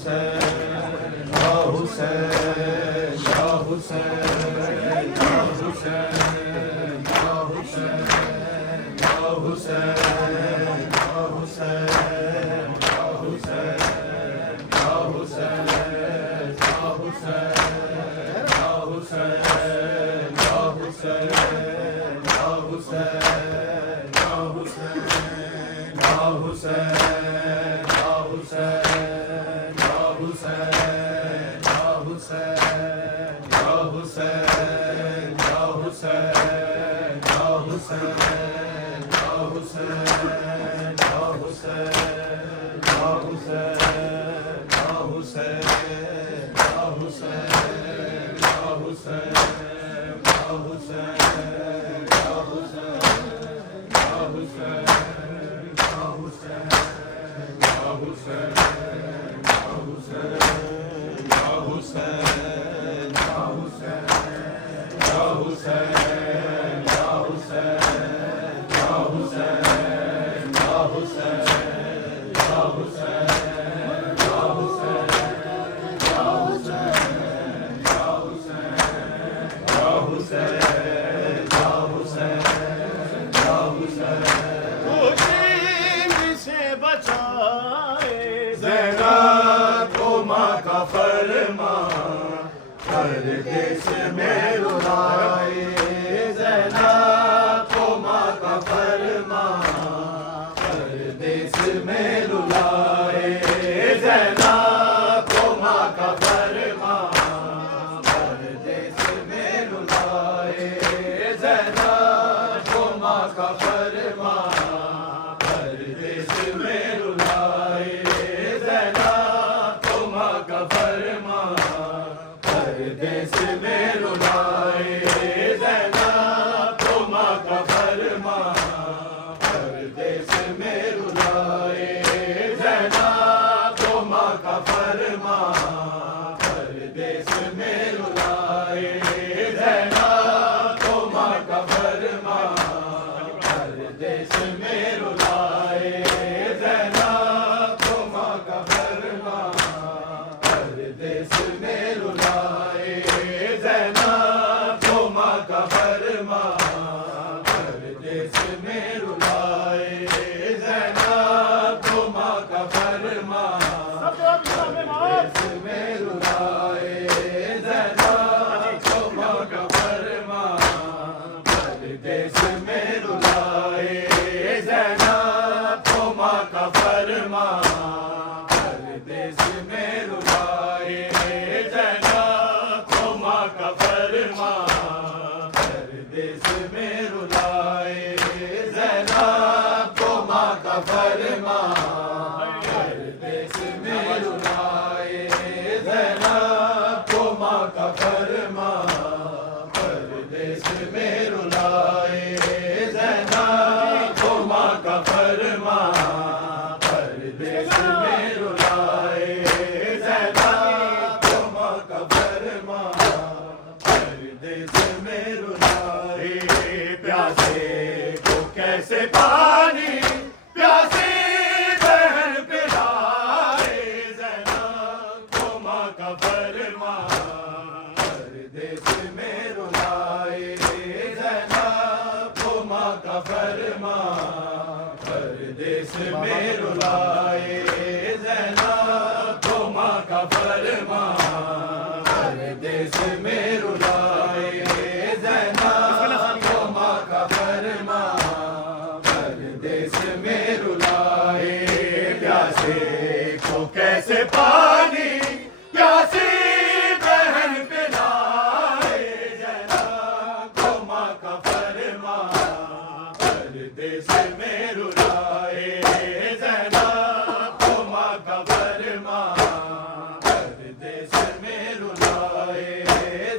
परदेस में रुलाए ज़ैनब को माँ का फरमान, परदेस में रुलाए ज़ैनब को माँ का फरमान, परदेस में रुलाए ज़ैनब को माँ का फरमान, परदेस में रुलाए ज़ैनब को माँ का फरमान, परदेस में रुलाए ज़ैनब को माँ का फरमान, परदेस में रुलाए ज़ैनब को माँ का फरमान, परदेस में रुलाए ज़ैनब को माँ का फरमान, परदेस में रुलाए ज़ैनब को माँ का फरमान, परदेस में रुलाए ज़ैनब को माँ का फरमान, परदेस में रुलाए ज़ैनब को माँ का फरमान, परदेस में रुलाए ज़ैनब को माँ का फरमान, परदेस में रुलाए ज़ैनब को माँ का फरमान, परदेस में रुलाए ज़ैनब को माँ का फरमान, परदेस में रुलाए ज़ैनब को माँ का फरमान, परदेस में रुलाए ज़ैनब को माँ का फरमान, परदेस में रुलाए ज़ैनब को माँ का फरमान, परदेस में रुलाए ज़ैनब को माँ का फरमान, परदेस में रुलाए प्यासे को कैसे पानी प्यासी बहन पिलाए ज़ैनब को माँ का फरमान, परदेस में रुलाए ज़ैनब को माँ का फरमान, परदेस में रुलाए ज़ैनब को माँ का फरमान, परदेस में रुलाए ज़ैनब को माँ का फरमान, परदेस में रुलाए प्यासे को कैसे पानी प्यासी बहन पिलाए ज़ैनब को माँ का फरमान, परदेस में रुलाए ज़ैनब को माँ का फरमान, परदेस में रुलाए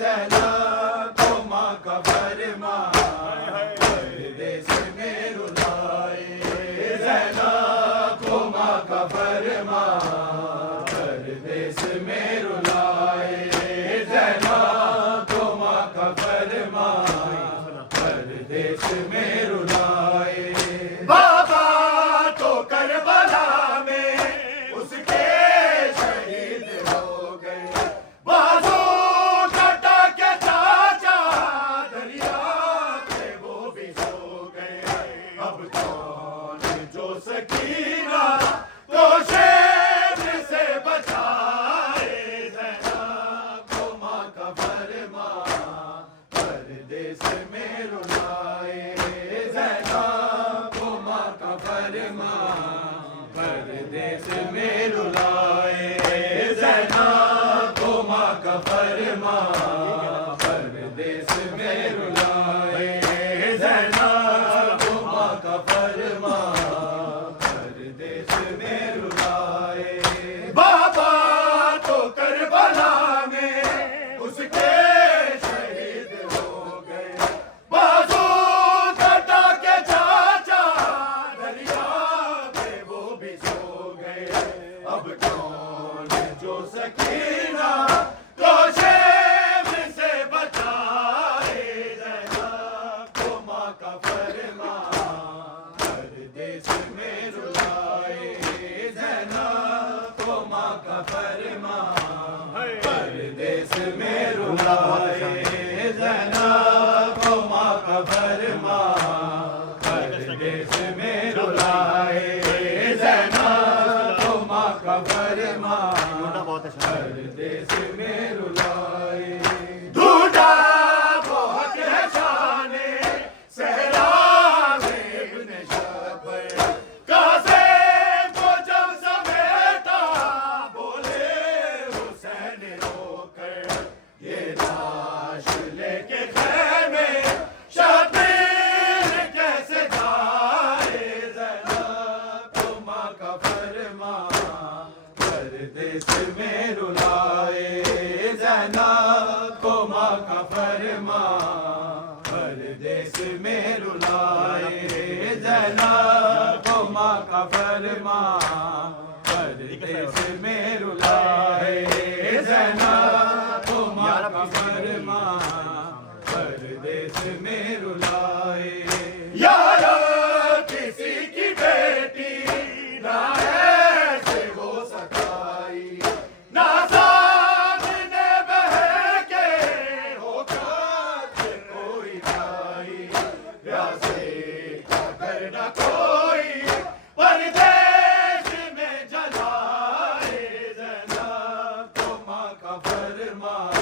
ज़ैनब को माँ का फरमान, परदेस में रुलाए ज़ैनब को माँ का फरमान, जो सकीना को शेम से बचाए, ज़ैनब को माँ का फरमान परदेस में रुलाए, ज़ैनब को माँ का फरमान परदेस में रुलाए, ज़ैनब को माँ का फरमान परदेस में रुलाए, ज़ैनब को माँ का फरमान परदेस में रुलाए। ढूंढा वो हक है शाने सहरा में इब्ने शबर, कासिम को जब समेटा बोले हुसैन रोकर, ये लाश लेके खैमे शबीर कैसे जाए, ज़ैनब को माँ का फरमान परदेस में रुलाए, ज़ैनब को माँ का फरमान परदेस में रुलाए, ज़ैनब को माँ का फरमान परदेस में रुलाए, ज़ैनब को माँ का फरमान परदेस में रुलाए। यारो किसी की बेटी ना ऐसे हो सकाई, ना सामने बहके हो कांच कोई भाई, प्यासे का घर न कोई परदेस में जलाए, ज़ैनब को माँ का फरमान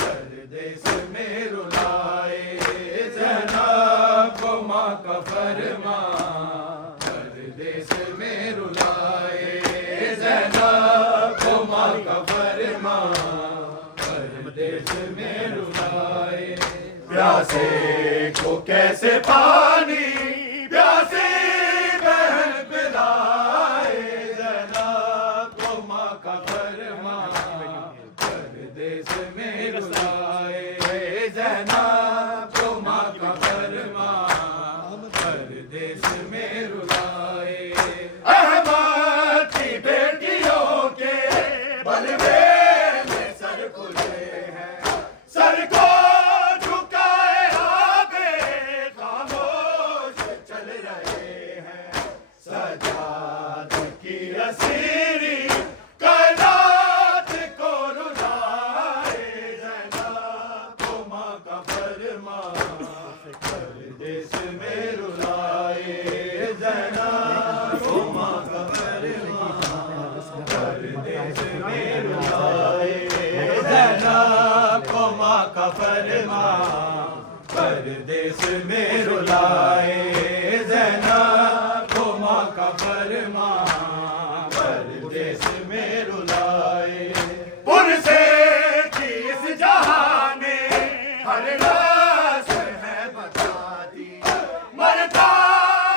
परदेस में रुलाए, ज़ैनब को माँ का फरमान परदेस में रुलाए, ज़ैनब को माँ का फरमान परदेस में रुलाए। प्यासे को कैसे पानी प्यासी बहन पिलाए, ज़ैनब को माँ का फरमान परदेस में रुलाए, ज़ैनब को माँ का फरमान परदेस में रुलाए। अहमद की बेटियों के बलवे में सर खुले हैं, सर को झुकाए आगे खामोश चल रहे हैं, सजाद की असीरी कायनात को रुलाए, ज़ैनब को माँ का फरमान परदेस में रुलाए, ज़ैनब को माँ का फरमान परदेस में रुलाए, ज़ैनब को माँ का फरमान परदेस में रुलाए, ज़ैनब को माँ का फरमान परदेस में रुलाए। पुरसे की इस जहां में हर रास है बता दी, मरता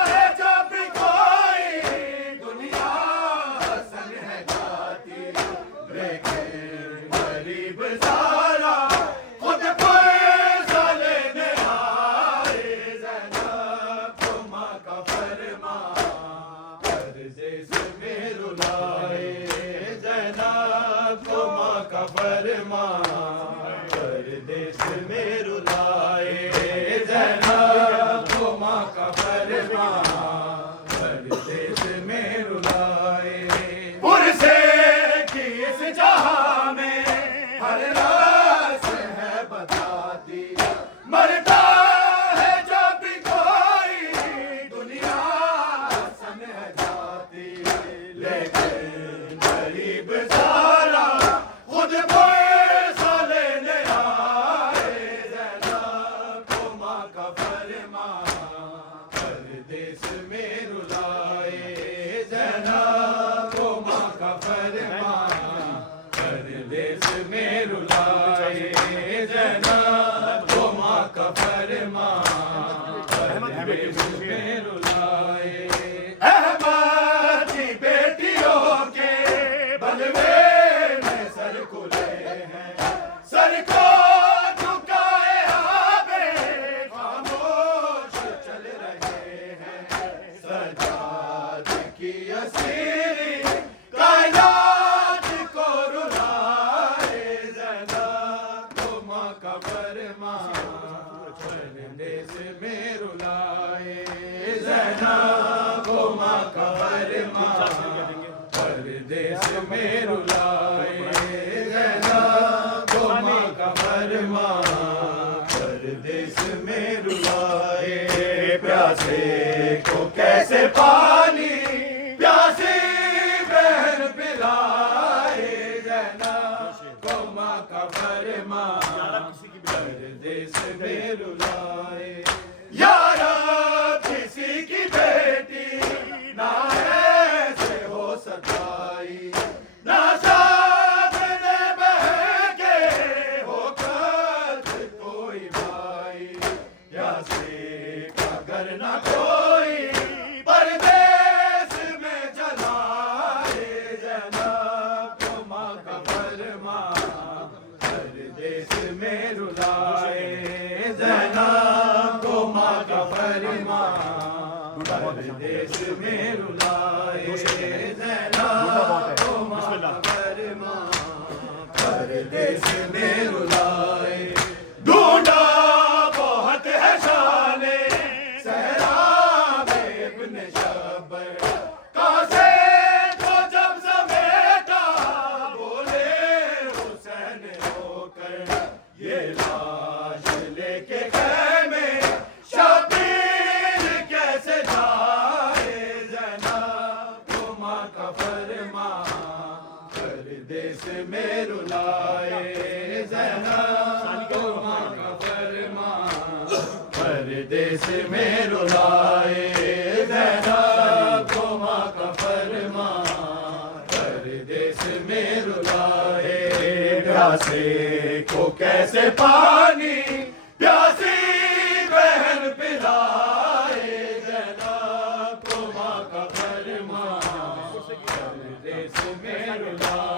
है जब कोई दुनिया हसन है जाती, लेकिन गरीब सारा खुद पैसा लेने आए, ज़ैनब को माँ का फरमान परदेस में रुलाए, ज़ैनब को माँ का फरमान परदेस में रुलाए, ज़ैनब को माँ का फरमान परदेस में रुलाए। पुरसे की इस जहां में हर रास है बताती, मरता है जब कोई दुनिया हसन है जाती, लेकिन गरीब सारा खुद पैसा लेने आए, ज़ैनब को माँ का फरमान परदेस में रुलाए, ज़ैनब को माँ का फरमान परदेस में रुलाए, ज़ैनब को माँ का फरमान परदेस में रुलाए। अहमद की बेटियों के बलवे में सर खुले हैं, सर को झुकाए आगे खामोश चल रहे हैं, सजाद की असीरी कायनात को परदेस में रुलाए, जैनब को माँ का फरमान परदेस में रुलाए। प्यासे को कैसे पानी प्यासी बहन पिलाए, जैनब को माँ का फरमान परदेस में रुलाए। यारा किसी की बेटी ना ऐसे हो सताई, ना सामने बह के हो कद कोई भाई, प्यासे का घर ना कोई परदेस में जलाए, जैनब को माँ का फरमान परदेस में रुलाए, जैनब को माँ का फरमान परदेस में रुलाए, जैनब को माँ का फरमान परदेस में रुलाए। ढूंढा बहुत है शाने सहराबे इब्न शबर, कासे को जब समेटा बोले हुसैन होकर, ये लाश लेके खेमे शबीर कैसे जाए, जैनब को माँ का फरमान परदेस में रुलाए, जैनब को माँ का फरमान परदेस में रुलाए, जैनब को माँ का फरमान परदेस में रुलाए। प्यासे को कैसे पानी प्यासी बहन पिलाए, जैनब को माँ का फरमान परदेस में रुलाए।